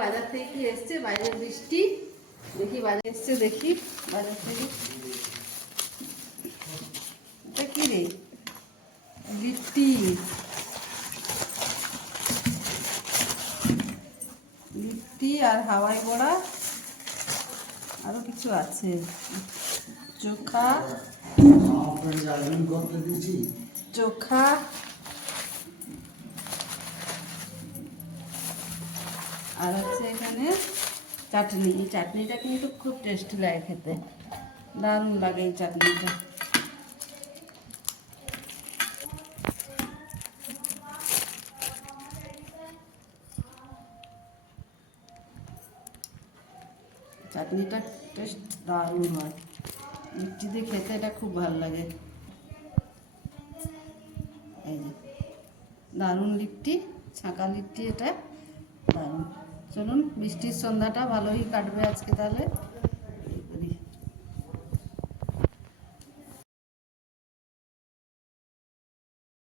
বাজার থেকে কি এসছে, বাইরে বৃষ্টি, দেখি বাজার এসছে, দেখি বাজার থেকে এটা কি রে, লিট্টি, লিট্টি আর হাওয়াই বড়া, আরো কিছু আছে, চোখা, চোখা, আর হচ্ছে এখানে চাটনি। এই চাটনিটা কিন্তু খুব টেস্টি লাগে খেতে, দারুণ লাগে এই চাটনিটা। চাটনিটা টেস্ট দারুণ হয়, লিট্টি দিয়ে খেতে এটা খুব ভালো লাগে। এই যে দারুণ লিট্টি, ছাঁকা লিট্টি, এটা দারুণ। চলুন, বৃষ্টির সন্ধ্যাটা ভালোই কাটবে আজকে তাহলে।